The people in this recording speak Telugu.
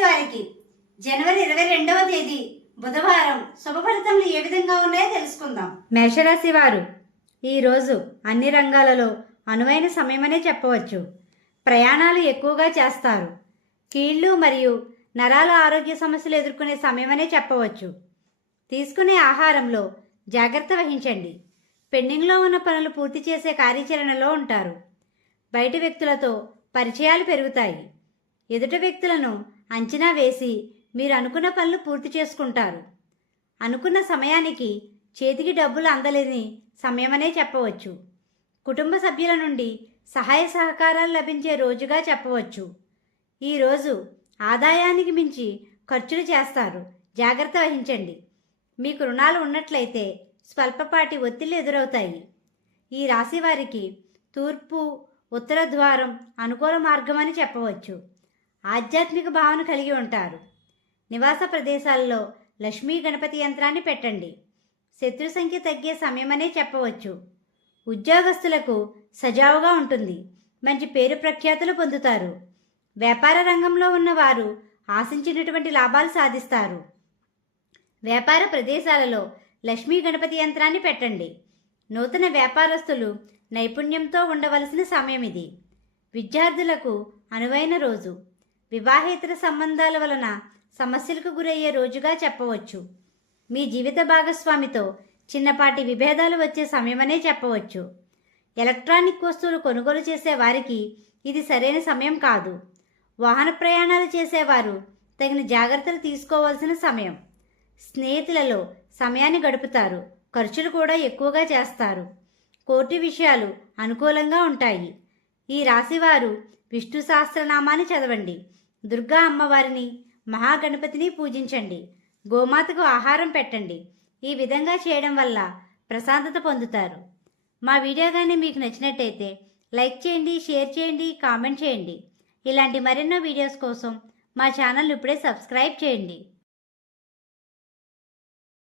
రాశి వారికి జనవరి ఇరవై రెండవ తేదీ బుధవారం శుభ ఫలితములు ఏ విధంగా ఉన్నాయో తెలుసుకుందాం. మేషరాశి వారు ఈరోజు అన్ని రంగాలలో అనువైన సమయమనే చెప్పవచ్చు. ప్రయాణాలు ఎక్కువగా చేస్తారు. కీళ్ళు మరియు నరాల ఆరోగ్య సమస్యలు ఎదుర్కొనే సమయమనే చెప్పవచ్చు. తీసుకునే ఆహారంలో జాగ్రత్త వహించండి. పెండింగ్లో ఉన్న పనులు పూర్తి చేసే కార్యాచరణలో ఉంటారు. బయట వ్యక్తులతో పరిచయాలు పెరుగుతాయి. ఎదుట వ్యక్తులను అంచనా వేసి మీరు అనుకున్న పనులు పూర్తి చేసుకుంటారు. అనుకున్న సమయానికి చేతికి డబ్బులు అందలేని సమయమనే చెప్పవచ్చు. కుటుంబ సభ్యుల నుండి సహాయ సహకారాలు లభించే రోజుగా చెప్పవచ్చు. ఈరోజు ఆదాయానికి మించి ఖర్చులు చేస్తారు. జాగ్రత్త వహించండి. మీకు రుణాలు ఉన్నట్లయితే స్వల్పపాటి ఒత్తిళ్ళు ఎదురవుతాయి. ఈ రాశి వారికి తూర్పు ఉత్తర ద్వారం అనుకూల మార్గం అని చెప్పవచ్చు. ఆధ్యాత్మిక భావన కలిగి ఉంటారు. నివాస ప్రదేశాల్లో లక్ష్మీ గణపతి యంత్రాన్ని పెట్టండి. శత్రు సంఖ్య తగ్గే సమయమనే చెప్పవచ్చు. ఉద్యోగస్తులకు సజావుగా ఉంటుంది. మంచి పేరు ప్రఖ్యాతులు పొందుతారు. వ్యాపార రంగంలో ఉన్నవారు ఆశించినటువంటి లాభాలు సాధిస్తారు. వ్యాపార ప్రదేశాలలో లక్ష్మీ గణపతి యంత్రాన్ని పెట్టండి. నూతన వ్యాపారస్తులు నైపుణ్యంతో ఉండవలసిన సమయం ఇది విద్యార్థులకు అనువైన రోజు. వివాహేతర సంబంధాల వలన సమస్యలకు గురయ్యే రోజుగా చెప్పవచ్చు. మీ జీవిత భాగస్వామితో చిన్నపాటి విభేదాలు వచ్చే సమయమనే చెప్పవచ్చు. ఎలక్ట్రానిక్ వస్తువులు కొనుగోలు చేసే వారికి ఇది సరైన సమయం కాదు. వాహన ప్రయాణాలు చేసేవారు తగిన జాగ్రత్తలు తీసుకోవాల్సిన సమయం. స్నేహితులలో సమయాన్ని గడుపుతారు. ఖర్చులు కూడా ఎక్కువగా చేస్తారు. కోర్టు విషయాలు అనుకూలంగా ఉంటాయి. ఈ రాశివారు విష్ణు సహస్రనామాన్ని చదవండి. దుర్గా అమ్మవారిని మహాగణపతిని పూజించండి. గోమాతకు ఆహారం పెట్టండి. ఈ విధంగా చేయడం వల్ల ప్రశాంతత పొందుతారు. మా వీడియో కానీ మీకు నచ్చినట్టయితే లైక్ చేయండి షేర్ చేయండి కామెంట్ చేయండి. ఇలాంటి మరెన్నో వీడియోస్ కోసం మా ఛానల్ ఇప్పుడే సబ్స్క్రైబ్ చేయండి.